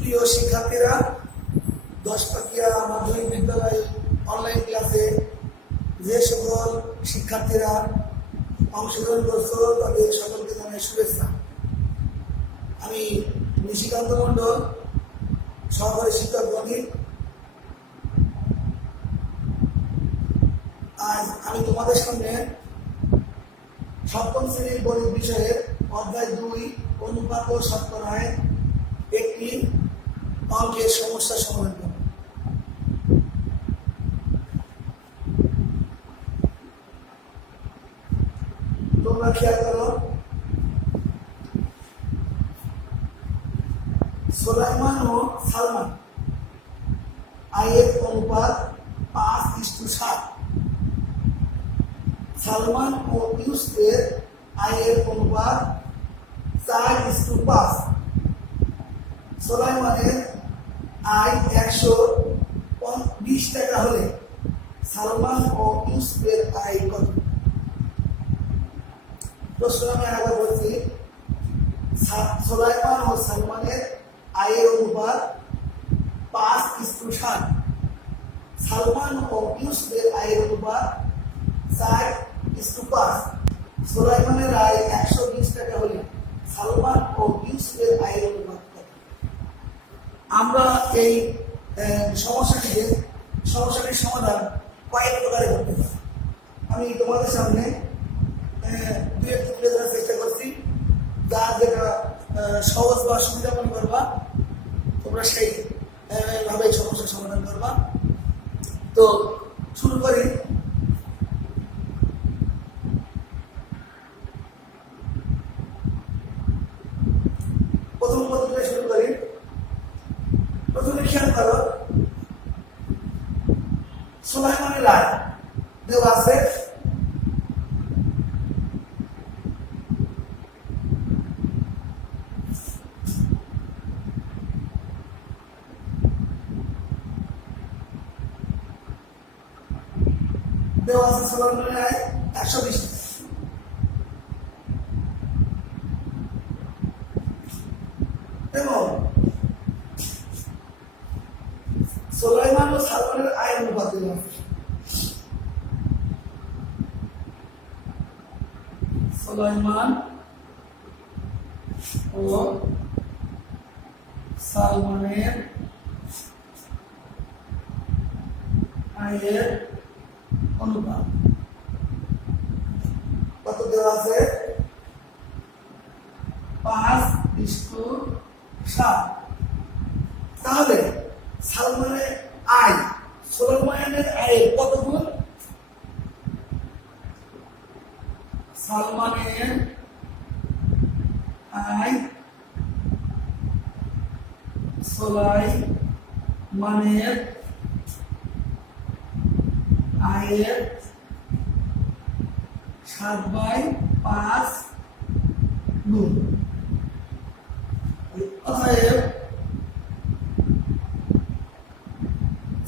সুপ্রিয় শিক্ষার্থীরা, দশপাকিয়া মাধ্যমিক বিদ্যালয় অনলাইন ক্লাসে যে সকল শিক্ষার্থীরা অংশগ্রহণ করছ, তাদের সকলকে জানাই শুভেচ্ছা। আমি নিশিকান্ত মণ্ডল, সহকারী শিক্ষক গণিত আজ আমি তোমাদের সামনে সপ্তম শ্রেণির গণিত বিষয়ের অধ্যায় দুই, অনুপাত ও একটি অঙ্কের সমস্যা সমাধান করব তোমরা খেয়াল করো, সোলাইমান ও সালমান আয়ের অনুপাত পাঁচ ইস্টু সাত। সালমান ও ইউসুফের আয়ের অনুপাত চার ইস্টু পাঁচ। সোলাইমানের আয় একশো বিশ টাকা হলে সালমান ও ইউসুফের আয় কত? প্রশ্ন আমি আগে বলছি সোলাইমান ও সালমানের আয়ের অনুপাত পাঁচ ইস্টু সাত। সালমান ও ইউসুফের আয়ের অনুপাত চার ইস্টু পাঁচ। সোলাইমানের আয় একশো বিশ টাকা হলে সালমান ও ইউসুফের আয়ের অনুপাত আমরা এই সমস্যাটিকে, সমস্যাটির সমাধান কয়েক প্রকারে করতে পারি। আমি তোমাদের সামনে একটু তুলে ধরার চেষ্টা করছি। যা যেটা সহজ বা সুবিধা মনে করবা, তোমরা সেই ভাবে সমস্যার সমাধান করবা। তো, শুরু করি। প্রথম পদ্ধতিটা শুরু করি প্রথমে খেয়াল করো সোলাইমানের রায় দেওয়া আছে দেওয়া আছে সোলাইমানের রায় একশো বিশ এবং সোলাইমান ও সালমানের আয় অনুপাত দেওয়া আছে সোলাইমান ও সালমানের আয়ের অনুপাত কত দেওয়া আছে পাঁচ ইস্টু সাত তাহলে সালমানের আয় সোলাইমানের আয়ের কত গুণ সালমানের আয় সোলাইমানের আয়ের সাত বাই পাঁচ গুণ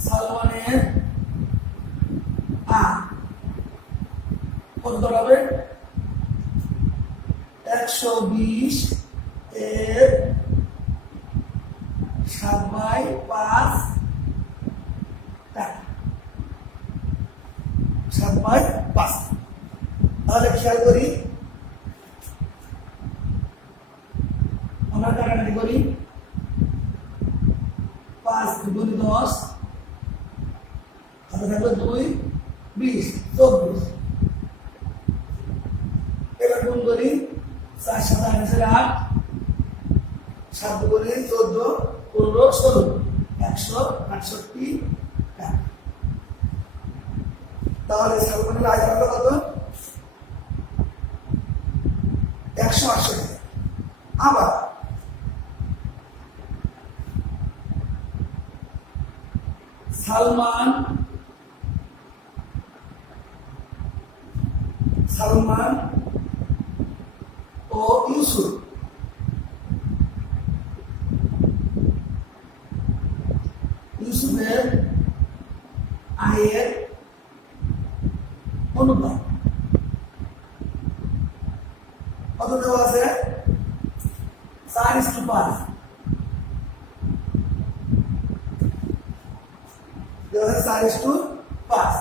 সালমানের আ কত দাঁড়াবে একশো বিশ এর সাত বাই পাঁচ টাকা সাত বাই পাঁচ তাহলে খেয়াল করি আমরা কাটাকাটি করি পাঁচ দুই দশ হাতে থাকবে দুই বিশ চব্বিশ এবার গুণ করি চার সাত আঠাশের আট সাত দুগুণে চোদ্দ পনেরো ষোলো একশো আটষট্টি টাকা তাহলে সালমানের আয় থাকল কত? একশো আশি। আবার সালমান সালমান ও ইউসুফ ইউসুফের আয়ের অনুপাত কত দেওয়া আছে চার ইস্টু পাঁচ দেওয়া আছে চার ইস টু পাঁচ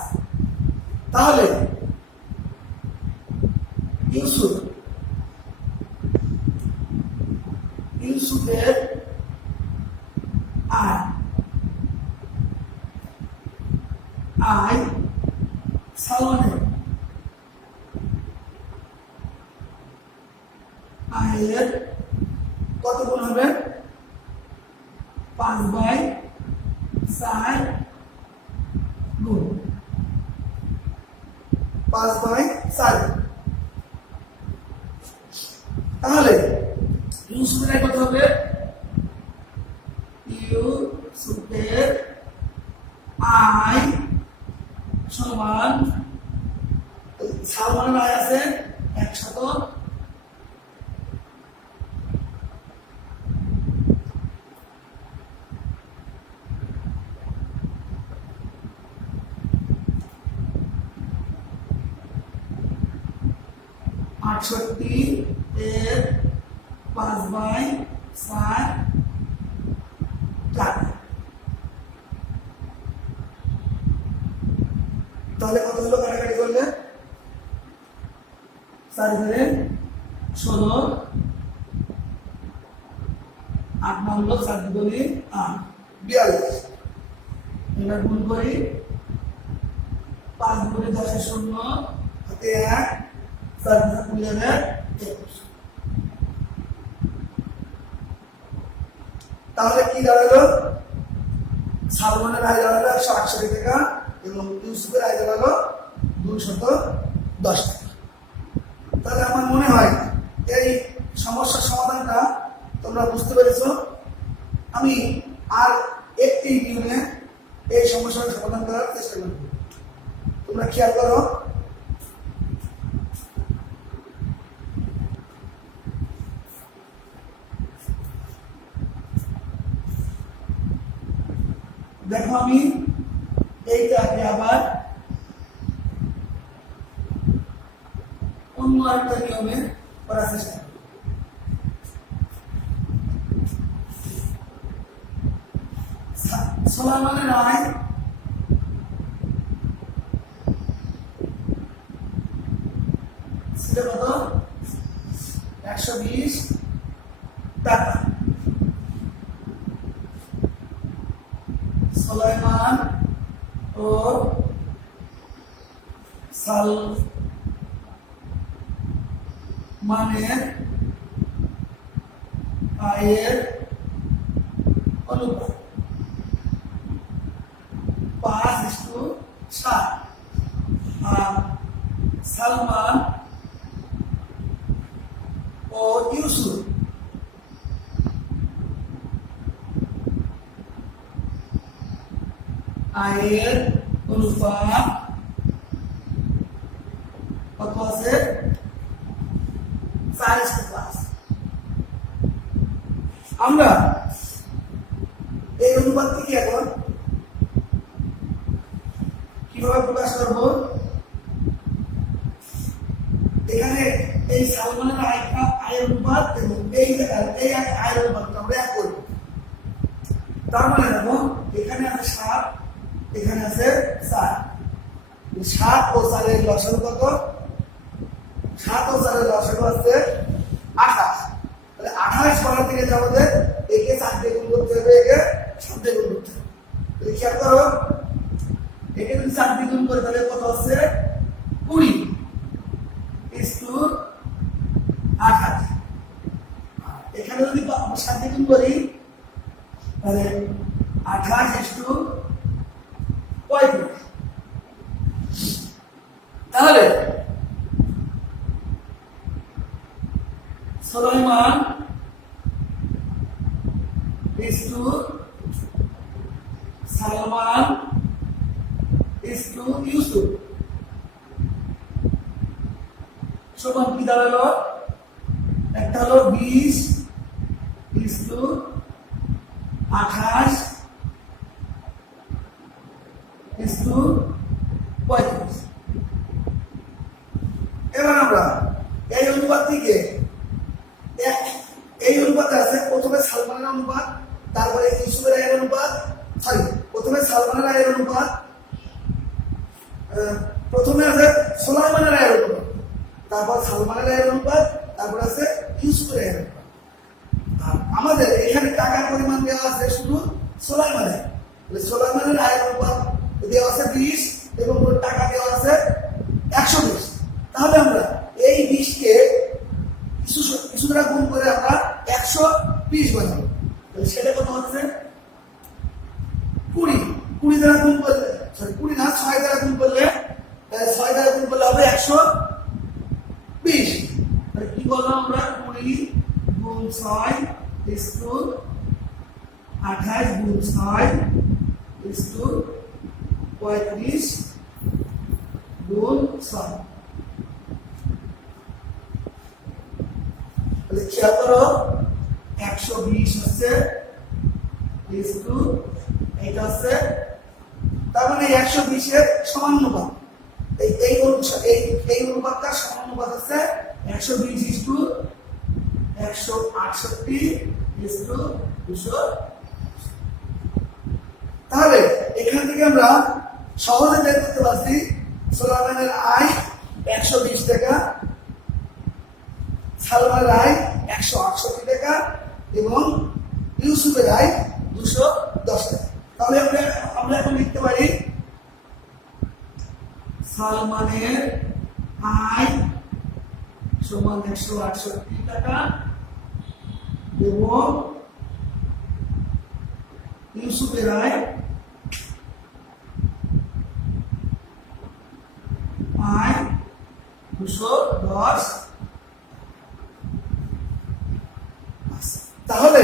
তাহলে ইউসুফ ইউসুফের আয় আয় সালনের আয়ের কত গুণ হবে? পাঁচ বাই চার গুণ। পাঁচ বাই চার। তাহলে ইউসুফের কত হবে। ইউসুফের আই সমান সালমানের আয় আছে একশত আটষট্টি এর পাঁচ বাই চার টাকা তাহলে কত হলো কাটাকাটি করলে? চার ধরে ষোলো, আট নম্বর চার দুগুলি আট। বিয়াল্লিশ। এবার গুণ করি, পাঁচ গুণে দশে শূন্য, হাতে এক, চার দুটা কুড়ি হাজার একুশ। তাহলে কি দাঁড়াল? সালমানের আয় দাঁড়াল একশো আটষট্টি টাকা। এবং ইউসুফের আয় দাঁড়াল দুশত দশ টাকা। তাহলে আমার মনে হয় এই সমস্যার সমাধানটা তোমরা বুঝতে পেরেছ। আমি আর একটি নিয়মে এই সমস্যার সমাধান করার চেষ্টা করব। তোমরা খেয়াল করো। দেখো আমি এইটাকে আবার অন্য একটা নিয়মে করার চেষ্টা করব। সা- সোলাইমানের আয় ছিল কত একশো বিশ টাকা সোলাইমান ও সাল মানের আয়ের অনুপাত পাঁচ ইস্টু সাত। আর সালমান ও ইউসুফ। আয়ের অনুপাত কত আছে চার ইস্টু পাঁচ আমরা এই অনুপাতটি কি এখন কীভাবে প্রকাশ করব? এখানে এই সালমানের আয়ের অনুপাত এবং এই জায়গার এই আয়ের অনুপাত আমরা এক করব তার মানে দেখো, এখানে আছে সাত, এখানে আছে চার। সাত ও চারের লসন কত? সাত ও চারের লসন আছে আঠাশ। তাহলে আঠাশ করার থেকে আমাদের একে দিয়ে গুণ করতে হবে, একে সাত দিয়ে গুণ করতে হবে। খেয়াল করো, একে যদি দিয়ে গুণ করে তাহলে কত হচ্ছে কুড়ি ইস টু আঠাশ এখানে যদি আমরা সাত দিয়ে গুণ করি তাহলে আঠাশ ইস টু পঁয়ত্রিশ তাহলে Sulaiman is to Salman is to Yusuf. সমান কি দাঁড়াল? একটা হলো বিশ is to আঠাশ is to পঁয়ত্রিশ। এবার আমরা এই অনুপাত থেকে এক এই অনুপাতে আছে প্রথমে সালমানের অনুপাত তারপরে ইউসুফের আয়ের অনুপাত সরি প্রথমে প্রথমে সালমানের আয়ের অনুপাত আহ, প্রথমে আছে সোলাইমানের আয়ের অনুপাত তারপর সালমানের আয়ের অনুপাত তারপর আছে ইউসুফের আয়ের অনুপাত আর আমাদের এখানে টাকার পরিমাণ দেওয়া আছে শুধু সোলাইমানের তাহলে সোলাইমানের আয়ের অনুপাত দেওয়া আছে বিশ এবং টাকা দেওয়া আছে একশো বিশ। তাহলে আমরা এই বিশকে কিছু কিছু দ্বারা গুণ করে আমরা একশো বিশ বানাবো। সেটা কত হচ্ছে? কুড়ি। কুড়ি দ্বারা গুণ করলে সরি কুড়ি না, ছয় দ্বারা গুণ করলে ছয় দ্বারা গুণ করলে হবে একশো বিশ। কি বললাম আমরা? কুড়ি গুণ ছয় ইস্টু আঠাশ গুণ ছয় ইস্টু পঁয়ত্রিশ গুণ ছয়। খেয়াল করো একশো বিশ হচ্ছে ইস্টু এটা হচ্ছে, তার মানে একশো বিশের সমানুপাত এই এই এই এই অনুপাতটা সমানুপাত হচ্ছে একশো বিশ ইস্টু একশো আটষট্টি ইস্টু দুশো তাহলে এখান থেকে আমরা সহজে বের করতে পারছি সোলামানের আয় একশো বিশ টাকা, সালমানের আয় একশো আটষট্টি টাকা এবং ইউসুফের আয় দুশো দশ টাকা। তাহলে আমরা আমরা এখন লিখতে পারি সালমানের আয় সমান একশো আটষট্টি টাকা এবং ইউসুফের আয় দুশো দশ। তাহলে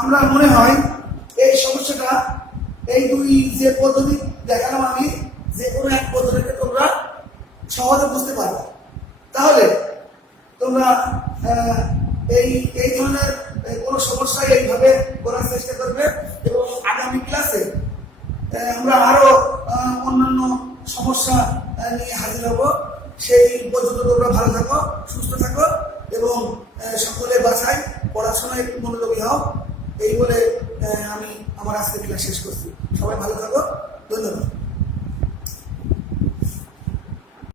আমরা মনে হয় এই সমস্যাটা, এই দুই যে পদ্ধতি দেখালাম আমি, যে কোনো এক পদ্ধতিতে তোমরা সহজে বুঝতে পারবে। তাহলে তোমরা এই এই ধরনের কোনো সমস্যায় এইভাবে করার চেষ্টা করবে।